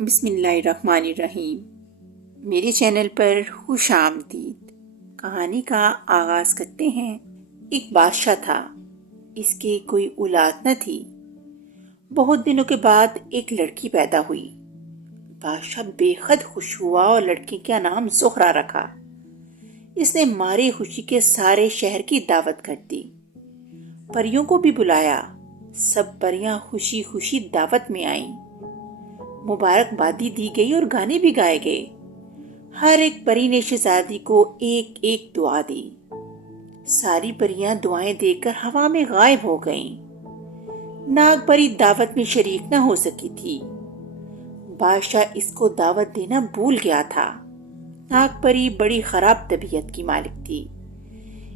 بسم اللہ الرحمن الرحیم۔ میرے چینل پر خوش آمدید۔ کہانی کا آغاز کرتے ہیں۔ ایک بادشاہ تھا، اس کی کوئی اولاد نہ تھی۔ بہت دنوں کے بعد ایک لڑکی پیدا ہوئی۔ بادشاہ بے حد خوش ہوا اور لڑکی کا نام زہرہ رکھا۔ اس نے ماری خوشی کے سارے شہر کی دعوت کر دی، پریوں کو بھی بلایا۔ سب پریاں خوشی خوشی دعوت میں آئیں، مبارکبادی دی گئی اور گانے بھی گائے گئے۔ ہر ایک پری نے شہزادی کو ایک ایک دعا دی۔ ساری پریاں دعائیں دے کر ہوا میں غائب ہو گئیں۔ ناگ پری دعوت میں شریک نہ ہو سکی تھی۔ بادشاہ اس کو دعوت دینا بھول گیا تھا۔ ناگ پری بڑی خراب طبیعت کی مالک تھی۔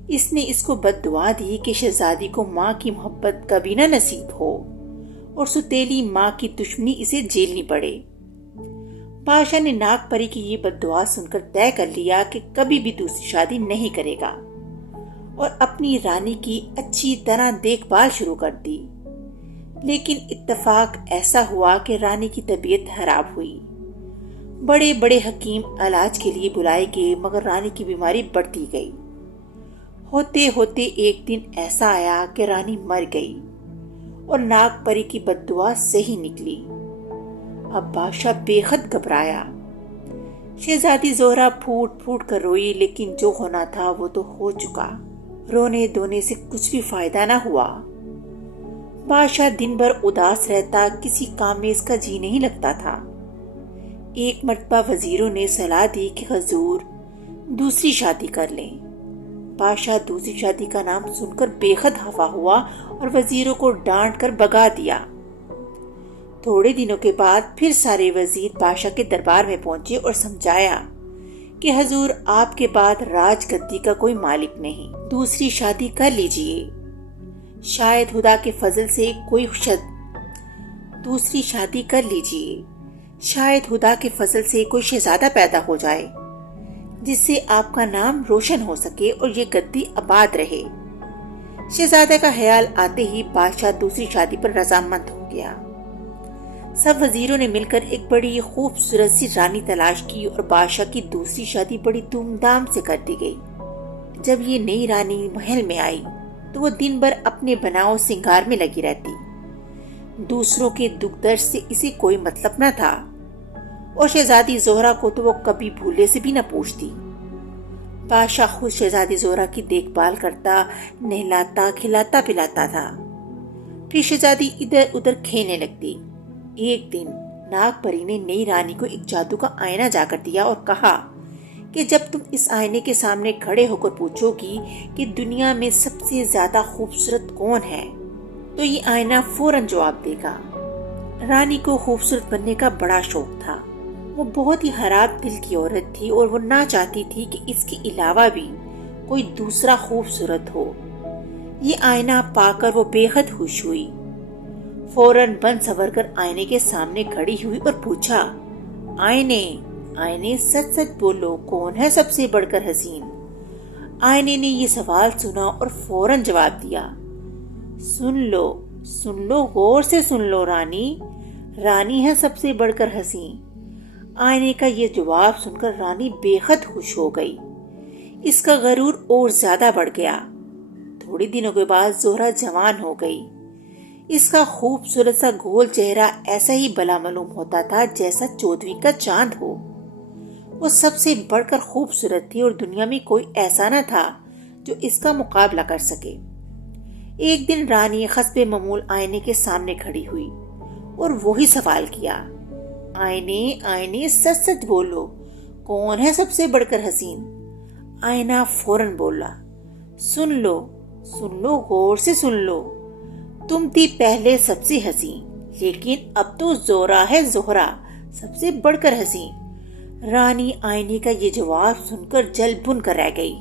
اس نے اس کو بد دعا دی کہ شہزادی کو ماں کی محبت کبھی نہ نصیب ہو اور ستیلی ماں کی دشمنی اسے جھیلنی پڑے۔ بادشاہ نے ناگ پری کی یہ بد دعا سن کر طے کر لیا کہ کبھی بھی دوسری شادی نہیں کرے گا اور اپنی رانی کی اچھی طرح دیکھ بھال شروع کر دی۔ لیکن اتفاق ایسا ہوا کہ رانی کی طبیعت خراب ہوئی۔ بڑے بڑے حکیم علاج کے لیے بلائے گئے، مگر رانی کی بیماری بڑھتی گئی۔ ہوتے ہوتے ایک دن ایسا آیا کہ رانی مر گئی اور ناگ پری کی بد دعا صحیح نکلی۔ اب بادشاہ بے حد گھبرایا۔ شہزادی زہرہ پھوٹ پھوٹ کر روئی، لیکن جو ہونا تھا وہ تو ہو چکا۔ رونے دھونے سے کچھ بھی فائدہ نہ ہوا۔ بادشاہ دن بھر اداس رہتا، کسی کام میں اس کا جی نہیں لگتا تھا۔ ایک مرتبہ وزیروں نے صلاح دی کہ حضور دوسری شادی کر لیں۔ بادشاہ دوسری شادی کا نام سن کر بے حد خفا ہوا اور وزیروں کو ڈانٹ کر بھگا دیا۔ تھوڑے دنوں کے بعد پھر سارے وزیر بادشاہ کے دربار میں پہنچے اور سمجھایا کہ حضور آپ کے بعد راج گدی کا کوئی مالک نہیں، دوسری شادی کر لیجئے، شاید خدا کے فضل سے کوئی شہزادہ پیدا ہو جائے جس سے آپ کا نام روشن ہو سکے اور یہ گدی آباد رہے۔ شہزادہ کا خیال آتے ہی بادشاہ دوسری شادی پر رضامند ہو گیا۔ سب وزیروں نے مل کر ایک بڑی خوبصورت سی رانی تلاش کی اور بادشاہ کی دوسری شادی بڑی دھوم دھام سے کر دی گئی۔ جب یہ نئی رانی محل میں آئی تو وہ دن بھر اپنے بناؤ سنگار میں لگی رہتی۔ دوسروں کے دکھ درد سے اسے کوئی مطلب نہ تھا اور شہزادی زہرہ کو تو وہ کبھی بھولے سے بھی نہ پوچھتی۔ بادشاہ خود شہزادی زہرہ کی دیکھ بھال کرتا، نہلاتا کھلاتا پلاتا تھا۔ پھر شہزادی ادھر ادھر کھیلنے لگتی۔ ایک دن ناگ پری نے نئی رانی کو ایک جادو کا آئینہ جا کر دیا اور کہا کہ جب تم اس آئینے کے سامنے کھڑے ہو کر پوچھو گی کہ دنیا میں سب سے زیادہ خوبصورت کون ہے تو یہ آئینہ فوراً جواب دے گا۔ رانی کو خوبصورت بننے کا بڑا شوق تھا۔ وہ بہت ہی خراب دل کی عورت تھی اور وہ نہ چاہتی تھی کہ اس کے علاوہ بھی کوئی دوسرا خوبصورت ہو۔ یہ آئینہ پا کر وہ بے حد خوش ہوئی۔ فوراً بن سنور کر آئینے کے سامنے کھڑی ہوئی اور پوچھا، آئینے سچ سچ بولو، کون ہے سب سے بڑھ کر حسین؟ آئینے نے یہ سوال سنا اور فوراً جواب دیا، سن لو غور سے سن لو رانی ہے سب سے بڑھ کر حسین۔ آئینے کا یہ جواب سن کر رانی بے حد خوش ہو گئی۔ اس کا غرور اور زیادہ بڑھ گیا۔ تھوڑے دنوں کے بعد زہرہ جوان ہو گئی۔ اس کا خوبصورت سا گول چہرہ ایسا ہی بھلا معلوم ہوتا تھا جیسا چودھویں کا چاند ہو۔ وہ سب سے بڑھ کر خوبصورت تھی اور دنیا میں کوئی ایسا نہ تھا جو اس کا مقابلہ کر سکے۔ ایک دن رانی حسب معمول آئینے کے سامنے کھڑی ہوئی اور وہی سوال کیا، آئینے سچ سچ بولو، کون ہے سب سے بڑھ کر حسین؟ آئینہ فوراً بولا، سن لو غور سے سن لو، تم تھی پہلے سب سے حسین، لیکن اب تو زہرہ ہے سب سے بڑھ کر حسین۔ رانی آئینے کا یہ جواب سن کر جل بھن کر رہ گئی۔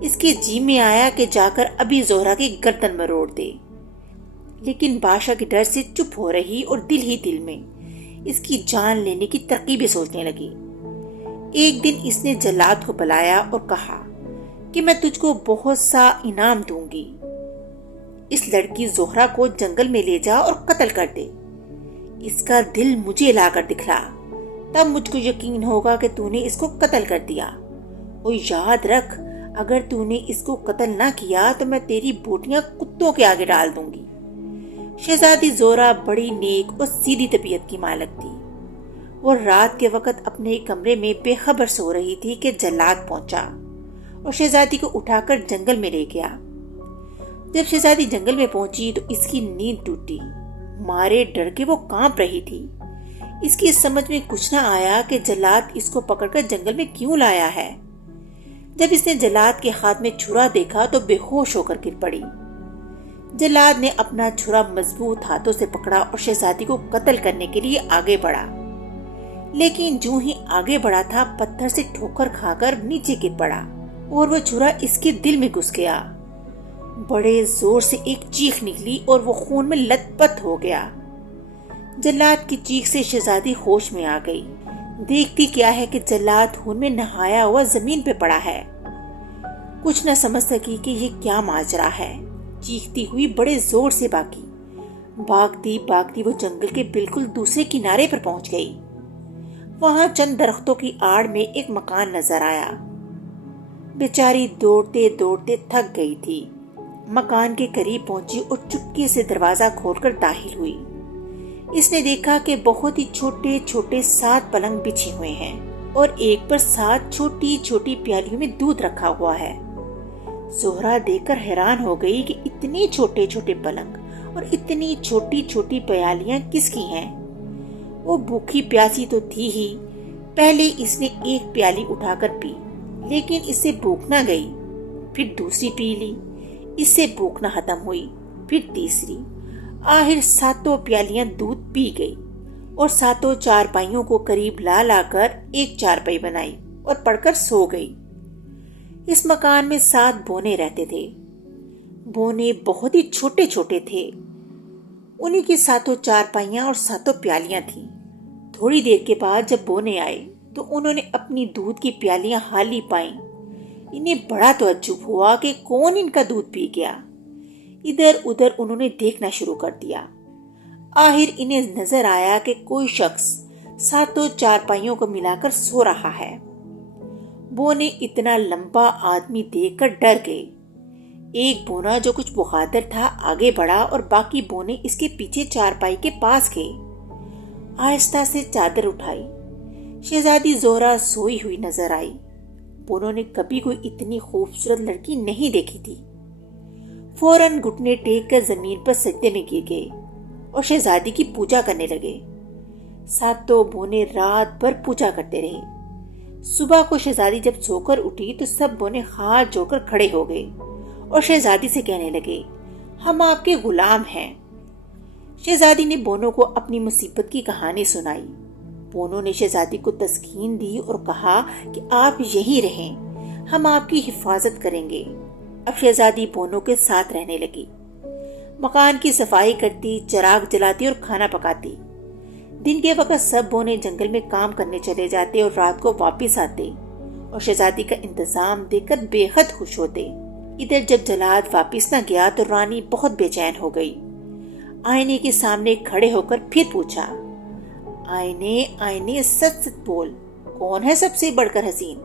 اس کے جی میں آیا کہ جا کر ابھی زہرہ کی گردن مروڑ دے، لیکن بادشاہ کے ڈر سے چپ ہو رہی اور دل ہی دل میں اس کی جان لینے کی ترکیبیں سوچنے لگی۔ ایک دن اس نے جلاد کو بلایا اور کہا کہ میں تجھ کو بہت سا انعام دوں گی، اس لڑکی زہرہ کو جنگل میں لے جا اور قتل کر دے۔ اس کا دل مجھے لا کر دکھلا، تب مجھ کو یقین ہوگا کہ تو نے اس کو قتل کر دیا، اور یاد رکھ اگر تو نے اس کو قتل نہ کیا تو میں تیری بوٹیاں کتوں کے آگے ڈال دوں گی۔ شہزادی زہرا بڑی نیک اور سیدھی طبیعت کی مالک تھی۔ وہ رات کے وقت اپنے کمرے میں بے خبر سو رہی تھی کہ جلاد پہنچا اور شہزادی کو اٹھا کر جنگل میں لے گیا۔ جب شہزادی جنگل میں پہنچی تو اس کی نیند ٹوٹی، مارے ڈر کے وہ کانپ رہی تھی۔ اس کی سمجھ میں کچھ نہ آیا کہ جلاد اس کو پکڑ کر جنگل میں کیوں لایا ہے۔ جب اس نے جلاد کے ہاتھ میں چھرا دیکھا تو بے ہوش ہو کر گر پڑی۔ جلاد نے اپنا چھرا مضبوط ہاتھوں سے پکڑا اور شہزادی کو قتل کرنے کے لیے آگے بڑھا، لیکن جو ہی آگے بڑھا تھا پتھر سے ٹھوکر کھا کر نیچے گر پڑا اور وہ چھرا اس کے دل میں گھس گیا۔ بڑے زور سے ایک چیخ نکلی اور وہ خون میں لت پت ہو گیا۔ جلاد کی چیخ سے شہزادی ہوش میں آ گئی۔ دیکھتی کیا ہے کہ جلاد خون میں نہایا ہوا زمین پہ پڑا ہے۔ کچھ نہ سمجھ سکی کہ یہ کیا ماجرا ہے، چیختی ہوئی بڑے زور سے بھاگی۔ بھاگتی بھاگتی وہ جنگل کے بالکل دوسرے کنارے پر پہنچ گئی۔ وہاں چند درختوں کی آڑ میں ایک مکان نظر آیا۔ بیچاری دوڑتے دوڑتے تھک گئی تھی۔ مکان کے قریب پہنچی اور چپکے سے دروازہ کھول کر داخل ہوئی۔ اس نے دیکھا کہ بہت ہی چھوٹے چھوٹے 7 پلنگ بچھے ہوئے ہیں اور ایک پر 7 چھوٹی چھوٹی پیالیوں میں دودھ رکھا ہوا ہے۔ زہرا دیکھ کر حیران ہو گئی کہ اتنے چھوٹے چھوٹے پلنگ اور اتنی چھوٹی چھوٹی پیالیاں کس کی ہیں۔ وہ بھوکی پیاسی تو تھی ہی، پہلے اس نے ایک پیالی اٹھا کر پی، لیکن اس سے بھوک نہ گئی۔ پھر دوسری پی لی، اس سے بھوک نہ ختم ہوئی۔ پھر تیسری، آخر 7 پیالیاں دودھ پی گئی اور 7 چارپائیوں کو قریب لا لا کر ایک چارپائی بنائی اور پڑھ کر سو گئی۔ اس مکان میں 7 بونے رہتے تھے۔ بونے بہت ہی چھوٹے چھوٹے تھے، انہی کی 7 چارپائیاں اور 7 پیالیاں تھیں۔ تھوڑی دیر کے بعد جب بونے آئے تو انہوں نے اپنی دودھ کی پیالیاں خالی پائیں۔ انہیں بڑا تعجب ہوا کہ کون ان کا دودھ پی گیا۔ ادھر ادھر انہوں نے دیکھنا شروع کر دیا۔ آخر انہیں نظر آیا کہ کوئی شخص 7 چارپائیوں کو ملا کر سو رہا ہے۔ بونے اتنا لمبا آدمی دیکھ کر ڈر گئے۔ ایک بونا جو کچھ بہادر تھا آگے بڑھا اور باقی بونے اس کے پیچھے چارپائی کے پاس گئے۔ آہستہ سے چادر اٹھائی، شہزادی زہرا سوئی ہوئی نظر آئی۔ بونوں نے کبھی کوئی اتنی خوبصورت لڑکی نہیں دیکھی تھی۔ فوراً گھٹنے ٹیک کر زمین پر سجدے میں گر گئے اور شہزادی کی پوجا کرنے لگے۔ 7 بونے رات بھر پوجا کرتے رہے۔ صبح کو شہزادی جب سو کر اٹھی تو سب بونے ہاتھ جوڑ کر کھڑے ہو گئے اور شہزادی سے کہنے لگے، ہم آپ کے غلام ہیں۔ شہزادی نے بونوں کو اپنی مصیبت کی کہانی سنائی۔ بونوں نے شہزادی کو تسکین دی اور کہا کہ آپ یہیں رہیں، ہم آپ کی حفاظت کریں گے۔ اب شہزادی بونوں کے ساتھ رہنے لگی، مکان کی صفائی کرتی، چراغ جلاتی اور کھانا پکاتی۔ دن کے وقت سب بونے جنگل میں کام کرنے چلے جاتے اور رات کو واپس آتے اور شہزادی کا انتظام دیکھ کر بے حد خوش ہوتے۔ ادھر جب جلاد واپس نہ گیا تو رانی بہت بے چین ہو گئی۔ آئینے کے سامنے کھڑے ہو کر پھر پوچھا، آئینے آئینے سچ سچ بول، کون ہے سب سے بڑھ کر حسین؟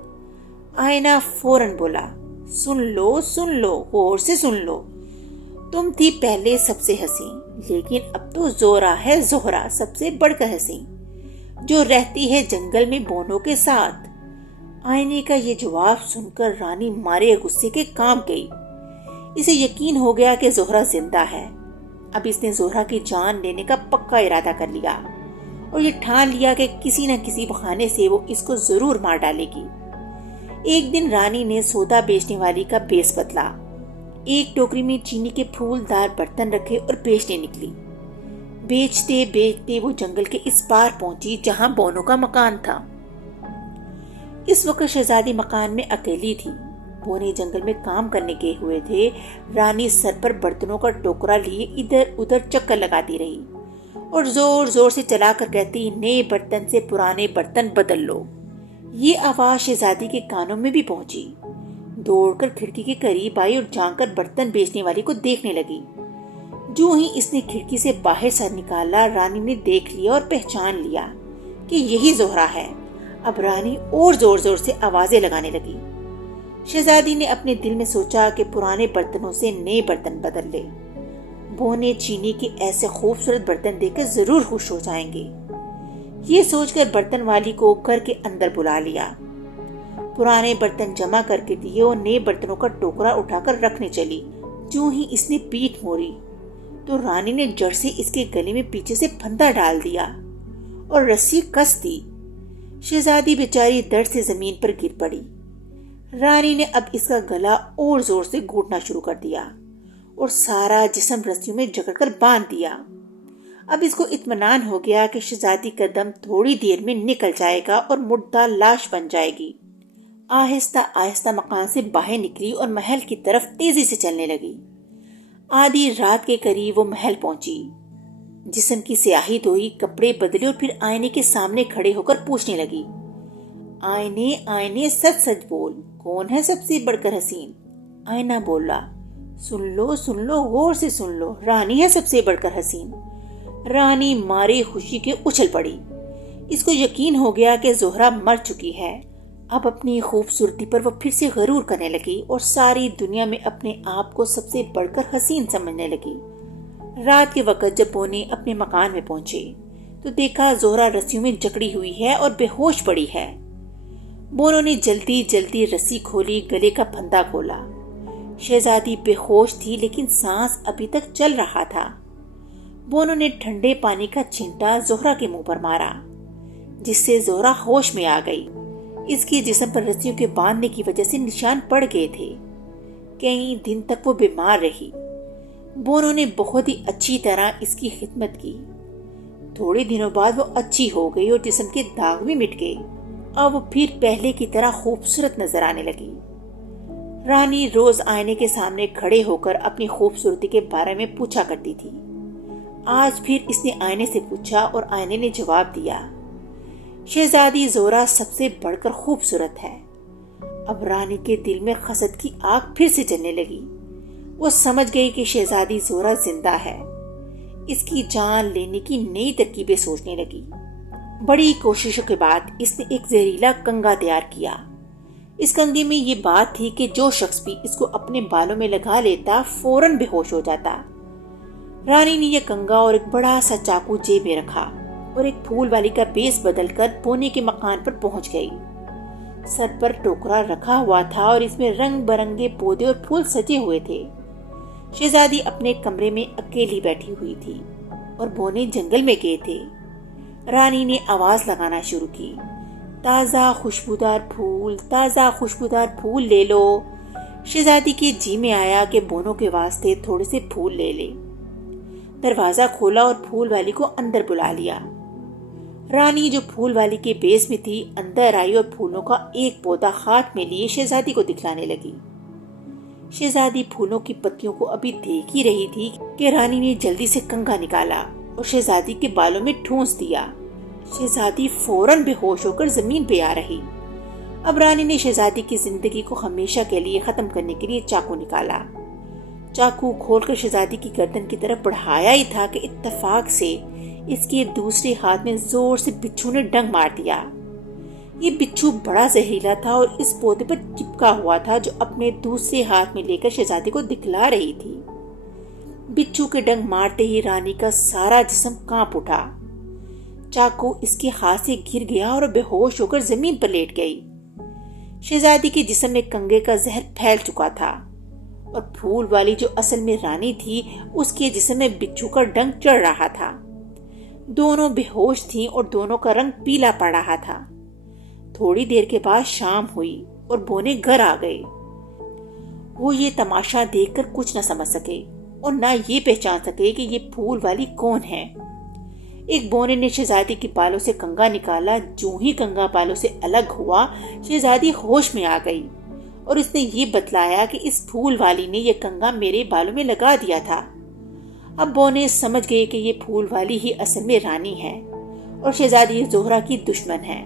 آئینہ فوراً بولا، سن لو غور سے سن لو، تم تھی پہلے سب سے حسین، لیکن اب تو زہرا سب سے بڑھ کر حسین، جو رہتی ہے جنگل میں بونوں کے ساتھ۔ آئینے کا یہ جواب سن کر رانی مارے غصے کے کانپ گئی۔ اسے یقین ہو گیا کہ زہرا زندہ ہے۔ اب اس نے زہرا کی جان لینے کا پکا ارادہ کر لیا اور یہ ٹھان لیا کہ کسی نہ کسی بہانے سے وہ اس کو ضرور مار ڈالے گی۔ ایک دن رانی نے سودا بیچنے والی کا بیس بدلا، ایک ٹوکری میں چینی کے پھول دار برتن رکھے اور بیچنے نکلی۔ بیچتے بیچتے وہ جنگل کے اس پار پہنچی جہاں بونوں کا مکان تھا۔ اس وقت شہزادی مکان میں اکیلی تھی۔ بونے جنگل میں کام کرنے گئے ہوئے تھے۔ رانی سر پر برتنوں کا ٹوکرا لیے ادھر ادھر چکر لگاتی رہی اور زور زور سے چلا کر کہتی، نئے برتن سے پرانے برتن بدل لو۔ یہ آواز شہزادی کے کانوں میں بھی پہنچی۔ دوڑ کر کھڑکی کے قریب آئی اور جھانک کر برتن بیچنے والی کو دیکھنے لگی۔ جو ہی اس نے کھڑکی سے باہر سر نکالا، رانی نے دیکھ لیا اور پہچان لیا کہ یہی زہرا ہے۔ اب رانی اور زور زور سے آوازیں لگانے لگی۔ شہزادی نے اپنے دل میں سوچا کہ پرانے برتنوں سے نئے برتن بدل لے۔ بونے چینی کے ایسے خوبصورت برتن دیکھ کر ضرور خوش ہو جائیں گے۔ یہ سوچ کر برتن والی کو گھر کے اندر بلا لیا۔ پرانے برتن جمع کر کے دیے اور نئے برتنوں کا ٹوکرا اٹھا کر رکھنے چلی۔ جو ہی اس نے پیٹھ موڑی تو رانی نے جڑ سے اس کے گلے میں پیچھے سے پھندا ڈال دیا اور رسی کس دی۔ شہزادی بیچاری درد سے زمین پر گر پڑی۔ رانی نے اب اس کا گلا اور زور سے گھونٹنا شروع کر دیا اور سارا جسم رسیوں میں جکڑ کر باندھ دیا۔ اب اس کو اطمینان ہو گیا کہ شہزادی کا دم تھوڑی دیر میں نکل جائے گا اور مردہ لاش بن جائے گی۔ آہستہ آہستہ مکان سے باہر نکلی اور محل کی طرف تیزی سے چلنے لگی۔ آدھی رات کے قریب وہ محل پہنچی۔ جسم کی سیاہی دھوئی، کپڑے بدلے اور پھر آئینے کے سامنے کھڑے ہو کر پوچھنے لگی، آئینے آئینے سچ سچ بول، کون ہے سب سے بڑھ کر حسین؟ آئینہ بولا، سن لو غور سے سن لو، رانی ہے سب سے بڑھ کر حسین۔ رانی مارے خوشی کے اچھل پڑی۔ اس کو یقین ہو گیا کہ زہرا مر چکی ہے۔ اب اپنی خوبصورتی پر وہ پھر سے غرور کرنے لگی اور ساری دنیا میں اپنے آپ کو سب سے بڑھ کر حسین سمجھنے لگی۔ رات کے وقت جب بونے اپنے مکان میں پہنچے تو دیکھا زہرا رسیوں میں جکڑی ہوئی ہے اور بے ہوش پڑی ہے۔ بونوں نے جلدی جلدی رسی کھولی، گلے کا پھندا کھولا۔ شہزادی بے ہوش تھی لیکن سانس ابھی تک چل رہا تھا۔ بونوں نے ٹھنڈے پانی کا چھینٹا زہرا کے منہ پر مارا، جس سے زہرا ہوش میں آ گئی۔ اس کے جسم پر رسیوں کے باندھنے کی وجہ سے نشان پڑ گئے تھے۔ کئی دن تک وہ بیمار رہی۔ بونوں نے بہت ہی اچھی طرح اس کی خدمت کی۔ تھوڑے دنوں بعد وہ اچھی ہو گئی اور جسم کے داغ بھی مٹ گئے۔ اب وہ پھر پہلے کی طرح خوبصورت نظر آنے لگی۔ رانی روز آئینے کے سامنے کھڑے ہو کر اپنی خوبصورتی کے بارے میں پوچھا کرتی تھی۔ آج پھر اس نے آئینے سے پوچھا اور آئینے نے جواب دیا، شہزادی زہرا سب سے بڑھ کر خوبصورت ہے۔ اب رانی کے دل میں حسد کی آگ پھر سے جلنے لگی۔ وہ سمجھ گئی کہ شہزادی زہرا زندہ ہے۔ اس کی جان لینے کی نئی ترکیبیں سوچنے لگی۔ بڑی کوششوں کے بعد اس نے ایک زہریلا کنگا تیار کیا۔ اس کنگے میں یہ بات تھی کہ جو شخص بھی اس کو اپنے بالوں میں لگا لیتا فوراً بے ہوش ہو جاتا۔ رانی نے یہ کنگا اور ایک بڑا سا چاقو جیب میں رکھا اور ایک پھول والی کا بیس بدل کر بونے کے مکان پر پہنچ گئی۔ سر پر ٹوکرا رکھا ہوا تھا اور اس میں رنگ برنگے پودے اور پھول سجے ہوئے تھے۔ شہزادی اپنے کمرے میں اکیلی بیٹھی ہوئی تھی اور بونے جنگل میں گئے تھے۔ رانی نے آواز لگانا شروع کی، تازہ خوشبودار پھول، تازہ خوشبودار پھول لے لو۔ شہزادی کے جی میں آیا کہ بونوں کے واسطے تھوڑے سے پھول لے لے۔ دروازہ کھولا اور پھول والی کو اندر بلا لیا۔ رانی جو پھول والی کے بیس میں تھی اندر آئی اور پھولوں کا ایک پودا ہاتھ میں لیے شہزادی کو دکھلانے لگی۔ شہزادی پھولوں کی پتیوں کو ابھی دیکھ ہی رہی تھی کہ رانی نے جلدی سے کنگا نکالا اور شہزادی کے بالوں میں ٹھونس دیا۔ شہزادی فوراً بے ہوش ہو کر زمین پہ آ رہی۔ اب رانی نے شہزادی کی زندگی کو ہمیشہ کے لیے ختم کرنے کے لیے چاقو نکالا۔ چاقو کھول کر شہزادی کی گردن کی طرف بڑھایا ہی تھا کہ اتفاق سے اس کے دوسرے ہاتھ میں زور سے بچھو نے ڈنگ مار دیا۔ یہ بچھو بڑا زہریلا تھا اور اس پودے پر چپکا ہوا تھا جو اپنے دوسرے ہاتھ میں لے کر شہزادی کو دکھلا رہی تھی۔ بچھو کے ڈنگ مارتے ہی رانی کا سارا جسم کانپ اٹھا۔ چاقو اس کے ہاتھ سے گر گیا اور بے ہوش ہو کر زمین پر لیٹ گئی۔ شہزادی کے جسم میں کنگے کا زہر پھیل چکا تھا اور پھول والی جو اصل میں رانی تھی اس کے جسم میں بچھو کا ڈنگ چڑھ رہا تھا۔ دونوں بے ہوش تھیں اور دونوں کا رنگ پیلا پڑ رہا تھا۔ تھوڑی دیر کے بعد شام ہوئی اور بونے گھر آ گئے۔ وہ یہ تماشا دیکھ کر کچھ نہ سمجھ سکے اور نہ یہ پہچان سکے کہ یہ پھول والی کون ہے۔ ایک بونے نے شہزادی کے بالوں سے کنگا نکالا۔ جو ہی کنگا بالوں سے الگ ہوا شہزادی ہوش میں آ گئی اور اس نے یہ بتلایا کہ اس پھول والی نے یہ کنگا میرے بالوں میں لگا دیا تھا۔ اب بونے سمجھ گئے کہ یہ پھول والی ہی اصل میں رانی ہے اور شہزادی زہرا کی دشمن ہے۔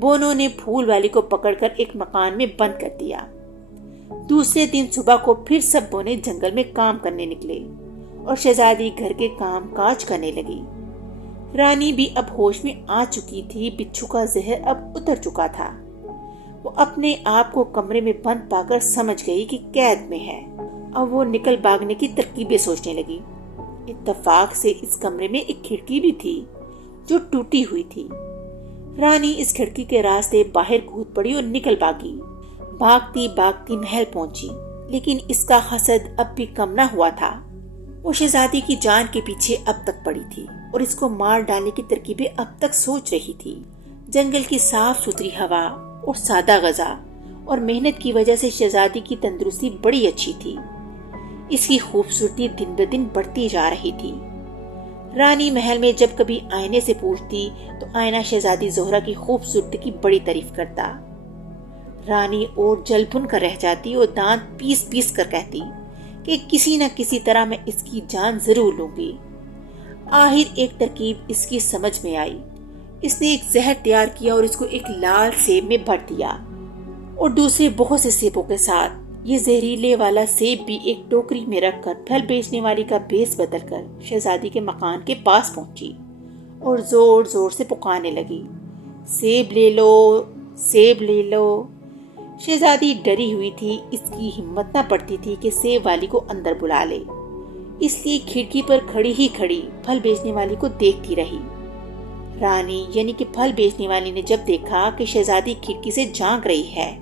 بونوں نے پھول والی کو پکڑ کر ایک مکان میں بند کر دیا۔ دوسرے دن صبح کو پھر سب بونے جنگل میں کام کرنے نکلے اور شہزادی گھر کے کام کاج کرنے لگی۔ رانی بھی اب ہوش میں آ چکی تھی، بچھو کا زہر اب اتر چکا تھا۔ وہ اپنے آپ کو کمرے میں بند پا کر سمجھ گئی کہ قید میں ہے۔ اب وہ نکل بھاگنے کی ترکیبیں سوچنے لگی۔ اتفاق سے اس کمرے میں ایک کھڑکی بھی تھی جو ٹوٹی ہوئی تھی۔ رانی اس کھڑکی کے راستے باہر کود پڑی اور نکل بھاگی۔ بھاگتی بھاگتی محل پہنچی، لیکن اس کا حسد اب بھی کم نہ ہوا تھا۔ وہ شہزادی کی جان کے پیچھے اب تک پڑی تھی اور اس کو مار ڈالنے کی ترکیبیں اب تک سوچ رہی تھی۔ جنگل کی صاف ستھری ہوا اور سادہ غذا اور محنت کی وجہ سے شہزادی کی تندرستی بڑی اچھی تھی۔ اس کی خوبصورتی دن بدن بڑھتی جا رہی تھی۔ رانی محل میں جب کبھی آئینے سے پوچھتی تو آئینہ شہزادی زہرا کی خوبصورتی کی بڑی تعریف کرتا۔ رانی اور جل بھن کر رہ جاتی اور دانت پیس پیس کر کہتی کہ کسی نہ کسی طرح میں اس کی جان ضرور لوں گی۔ آخر ایک ترکیب اس کی سمجھ میں آئی۔ اس نے ایک زہر تیار کیا اور اس کو ایک لال سیب میں بھر دیا اور دوسرے بہت سے سیبوں کے ساتھ یہ زہریلے والا سیب بھی ایک ٹوکری میں رکھ کر پھل بیچنے والی کا بیس بدل کر شہزادی کے مکان کے پاس پہنچی اور زور زور سے پکارنے لگی، سیب لے لو، سیب لے لو۔ شہزادی ڈری ہوئی تھی، اس کی ہمت نہ پڑتی تھی کہ سیب والی کو اندر بلا لے، اس لیے کھڑکی پر کھڑی ہی کھڑی پھل بیچنے والی کو دیکھتی رہی۔ رانی یعنی کہ پھل بیچنے والی نے جب دیکھا کہ شہزادی کھڑکی سے جھانک رہی ہے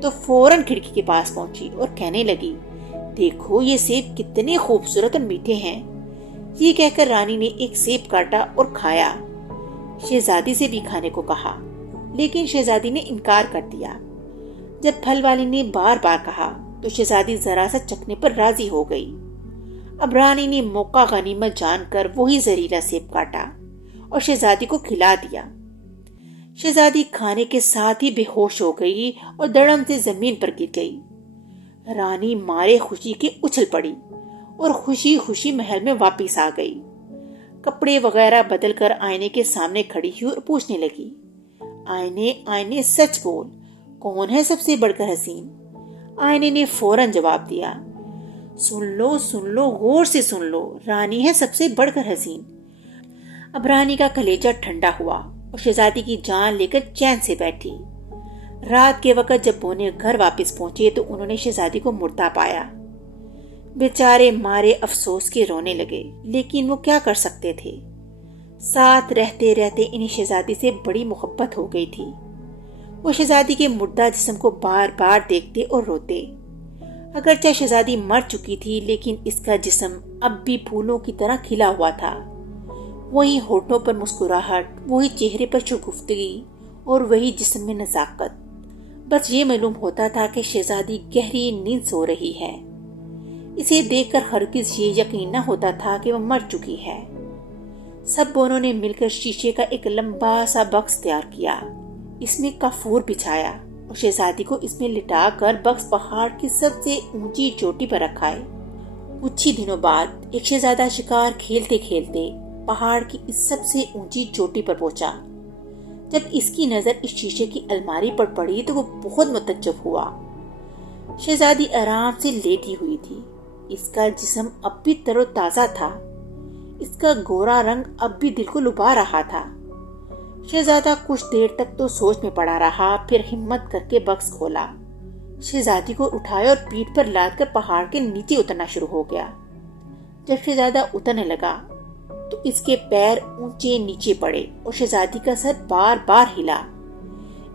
تو فوراً کھڑکی کے پاس پہنچی اور کہنے لگی، دیکھو یہ سیب کتنے خوبصورت اور میٹھے ہیں۔ یہ کہہ کر رانی نے ایک سیب کاٹا اور کھایا۔ شہزادی سے بھی کھانے کو کہا، لیکن شہزادی نے انکار کر دیا۔ جب پھل والی نے بار بار کہا تو شہزادی ذرا سا چکھنے پر راضی ہو گئی۔ اب رانی نے موقع غنیمت جان کر وہی زہریلا سیب کاٹا اور شہزادی کو کھلا دیا۔ شہزادی کھانے کے ساتھ ہی بے ہوش ہو گئی اور دڑم سے زمین پر گر گئی۔ رانی مارے خوشی کے اچھل پڑی اور خوشی خوشی محل میں واپس آ گئی۔ کپڑے وغیرہ بدل کر آئینے کے سامنے کھڑی ہوئی اور پوچھنے لگی، آئینے آئینے سچ بول، کون ہے سب سے بڑھ کر حسین؟ آئینے نے فوراً جواب دیا، سن لو غور سے سن لو، رانی ہے سب سے بڑھ کر حسین۔ اب رانی کا کلیجہ ٹھنڈا ہوا اور شہزادی کی جان لے کر چین سے بیٹھی۔ رات کے وقت جب بونے گھر واپس پہنچے تو انہوں نے شہزادی کو مردہ پایا۔ بیچارے مارے افسوس کے رونے لگے، لیکن وہ کیا کر سکتے تھے؟ ساتھ رہتے رہتے انہیں شہزادی سے بڑی محبت ہو گئی تھی۔ وہ شہزادی کے مردہ جسم کو بار بار دیکھتے اور روتے۔ اگرچہ شہزادی مر چکی تھی، لیکن اس کا جسم اب بھی پھولوں کی طرح کھلا ہوا تھا۔ وہی ہونٹوں پر مسکراہٹ، وہی چہرے پر شگفتگی اور وہی جسم میں نزاکت۔ بس یہ معلوم ہوتا تھا کہ شہزادی گہری نیند سو رہی ہے۔ اسے دیکھ کر ہرگز یہ یقین نہ ہوتا تھا کہ وہ مر چکی ہے۔ سب بونوں نے مل کر شیشے کا ایک لمبا سا بکس تیار کیا، اس میں کافور بچھایا اور شہزادی کو اس میں لٹا کر بکس پہاڑ کی سب سے اونچی چوٹی پر رکھائے۔ کچھ ہی دنوں بعد ایک شہزادہ شکار کھیلتے کھیلتے پہاڑ کی اس سب سے اونچی چوٹی پر پہنچا۔ جب اس کی نظر اس شیشے کی الماری پر پڑی تو وہ بہت متعجب ہوا۔ شہزادی آرام سے لیٹی ہوئی تھی، اس کا جسم اب بھی تر و تازہ تھا، اس کا گورا رنگ اب بھی دل کو لبھا رہا تھا۔ شہزادہ کچھ دیر تک تو سوچ میں پڑا رہا، پھر ہمت کر کے بکس کھولا، شہزادی کو اٹھایا اور پیٹھ پر لاد کر پہاڑ کے نیچے اترنا شروع ہو گیا۔ جب شہزادہ اترنے لگا تو اس کے پیر اونچے نیچے پڑے اور شہزادی کا سر بار بار ہلا۔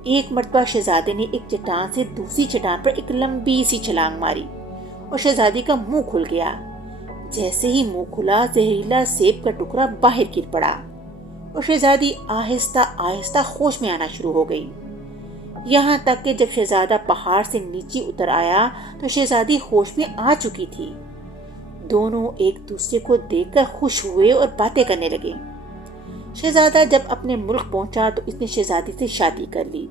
ایک مرتبہ شہزادے نے ایک چٹان سے دوسری چٹان پر ایک لمبی سی چھلانگ ماری اور شہزادی کا منہ کھل گیا۔ جیسے ہی منہ کھلا، زہریلا سیب کا ٹکڑا باہر گر پڑا اور شہزادی آہستہ آہستہ ہوش میں آنا شروع ہو گئی۔ یہاں تک کہ جب شہزادہ پہاڑ سے نیچے اتر آیا تو شہزادی ہوش میں آ چکی تھی۔ دونوں ایک دوسرے کو دیکھ کر خوش ہوئے اور باتیں کرنے لگے۔ شہزادہ جب اپنے ملک پہنچا تو اس نے شہزادی سے شادی کر لی۔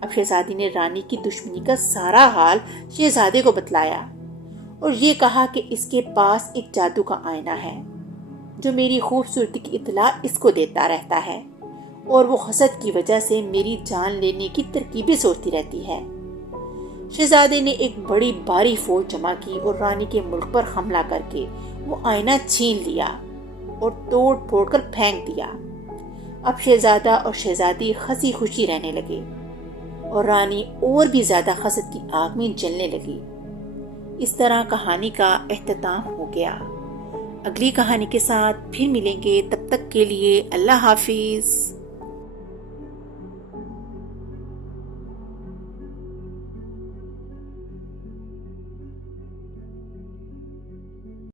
اب شہزادی نے رانی کی دشمنی کا سارا حال شہزادے کو بتلایا اور یہ کہا کہ اس کے پاس ایک جادو کا آئینہ ہے جو میری خوبصورتی کی اطلاع اس کو دیتا رہتا ہے اور وہ حسد کی وجہ سے میری جان لینے کی ترکیبیں سوچتی رہتی ہے۔ شہزادے نے ایک بڑی بھاری فوج جمع کی اور رانی کے ملک پر حملہ کر کے وہ آئینہ چھین لیا اور توڑ پھوڑ کر پھینک دیا۔ اب شہزادہ اور شہزادی ہنسی خوشی رہنے لگے اور رانی اور بھی زیادہ حسد کی آگ میں جلنے لگی۔ اس طرح کہانی کا اختتام ہو گیا۔ اگلی کہانی کے ساتھ پھر ملیں گے، تب تک کے لیے اللہ حافظ۔